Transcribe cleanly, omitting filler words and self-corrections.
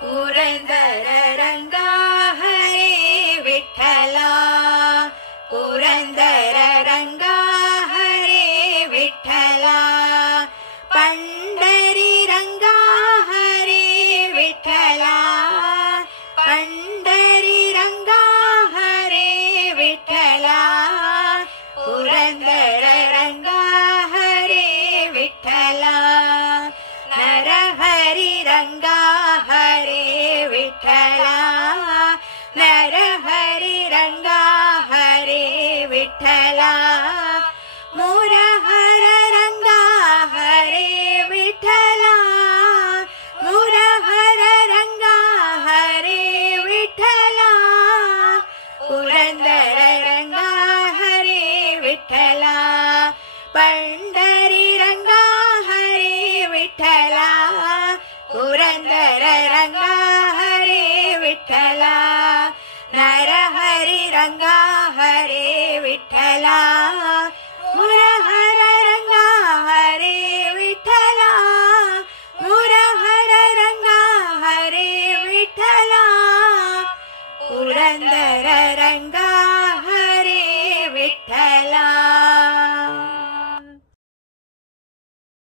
पुरंदर रंगा हरे विठ्ठला, पुरंदर रंगा हरे विठ्ठला, पंढरी रंगा हरे विठ्ठला, पंढरी रंगा हरे विठ्ठला, पुरंदर रंगा हरे विठ्ठला, नरहरी रंगा हरे विठ्ठला, नरहरी रंगा हरे विठ्ठला, मुरहर रंगा हरे विठ्ठला, मुरहर रंगा हरे विठ्ठला, पुरंदर रंगा हरे विठ्ठला, पंढरी रंगा हरे विठ्ठला, पुरंदर रंगा हरे विठ्ठला, नरहरी रंगा हरे विठ्ठला, मुरहर रंगा हरे विठ्ठला, मुरहर रंगा हरे विठ्ठला, पुरंदर रंगा